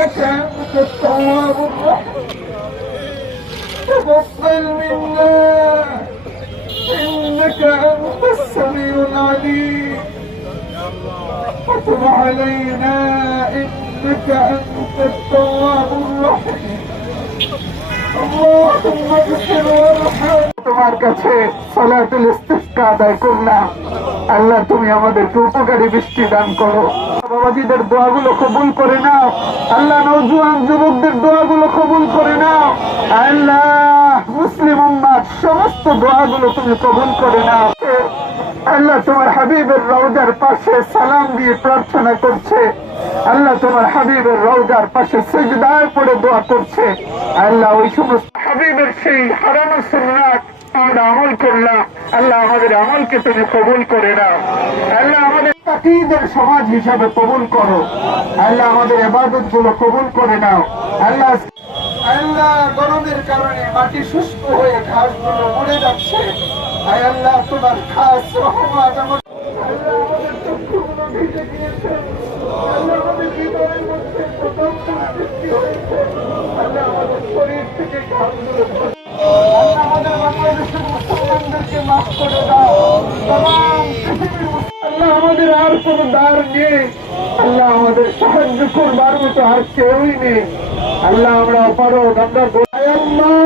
إنك أنت التواب الرحيم تقبل منا إنك أنت السميع العليم وتب علينا إنك أنت التواب الرحيم اللهم اغفر وارحم তোমার কাছে সালাতুল ইস্তিসকা আদায় করলাম আল্লাহ তুমি আমাদেরকে উপকারী বৃষ্টি দান করো বাবাজিদের দোয়াগুলো কবুল করে নাও। আল্লাহ নৌজুয়ান যুবকদের দোয়াগুলো কবুল করে নাও। আল্লাহ মুসলিম উম্মার সমস্ত দোয়াগুলো তুমি কবুল করে নাও। আল্লাহ তোমার হাবিবের রওজার পাশে সালাম দিয়ে প্রার্থনা করছে। আল্লাহ তোমার হাবিবের রওজার পাশে সেজদায় পড়ে দোয়া করছে। আল্লাহ ওই সমস্ত হাবিবের সেই হারানো সুন্নাত আমরা আমল করলাম। আল্লাহ আমাদের আমলকে তুমি কবুল করে নাও। আল্লাহ আমাদের তাকিদের সমাজ হিসাবে কবুল করো। আল্লাহ আমাদের এবাদতগুলো কবুল করে নাও। আল্লাহ আল্লাহ গরমের কারণে মাটি শুষ্ক হয়ে ঘাসগুলো মরে যাচ্ছে। আল্লাহ তোমার খাস আমার আল্লাহ আমাদের ভিজে গিয়েছে আল্লাহ আমাদের হৃদয়ের মধ্যে প্রথম সৃষ্টি হয়েছে আল্লাহ আমাদের শরীর থেকে ঘাসগুলো ঝরছে। আল্লাহ আমাদের বাংলাদেশের মুসলমানদেরকে মাফ করে দাও তাম পৃথিবীর মুসলমান- আল্লাহ আমাদের আর কোন দ্বার নেই আল্লাহ আমাদের সাহায্য করবার মতো আর কেউই নেই আল্লাহ আমরা অপারগ আমরা গোলায় আল্লাহ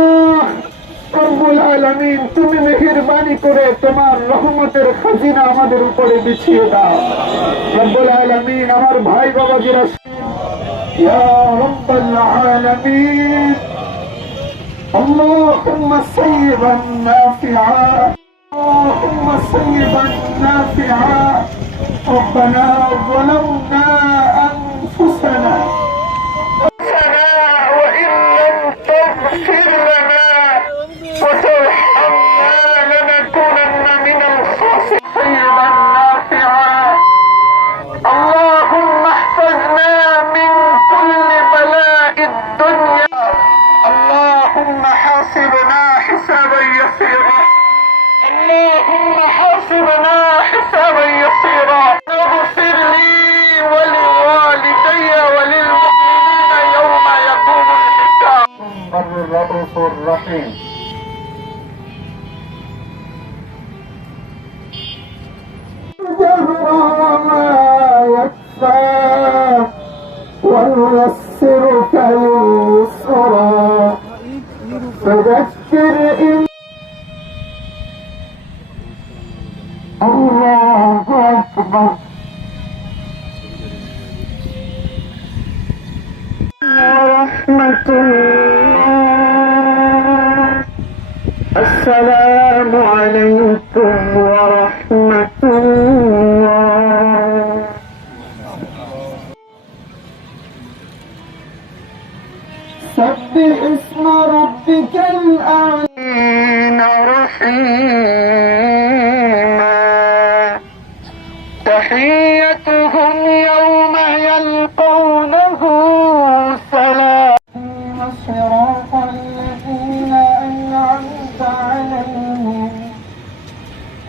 রব্বুল আলামিন তুমি মেহেরবানি করে তোমার রহমতের খাজিনা আমাদের উপরে বিছিয়ে দাও রব্বুল আলামিন আমার ভাই বাবাজিরা ইয়া রব্বুল আলামিন اللهم صيبا نافعا اللهم صيبا نافعا ربنا ظلمنا أنفسنا. وإن لم تغفر لنا وترحمنا لنكونن من اللهم احفظنا من كل بلاء الدنيا. اللهم حاسبنا حسابا يسيرا. اللهم حاسبنا الرؤوف الرحيم. ونيسرك لليسرى فذكر إن الله أكبر. ورحمة الله السلام عليكم ورحمة الله. سبح اسم ربك الأعين رحيما تحيتهم يوم يلقونه سلام.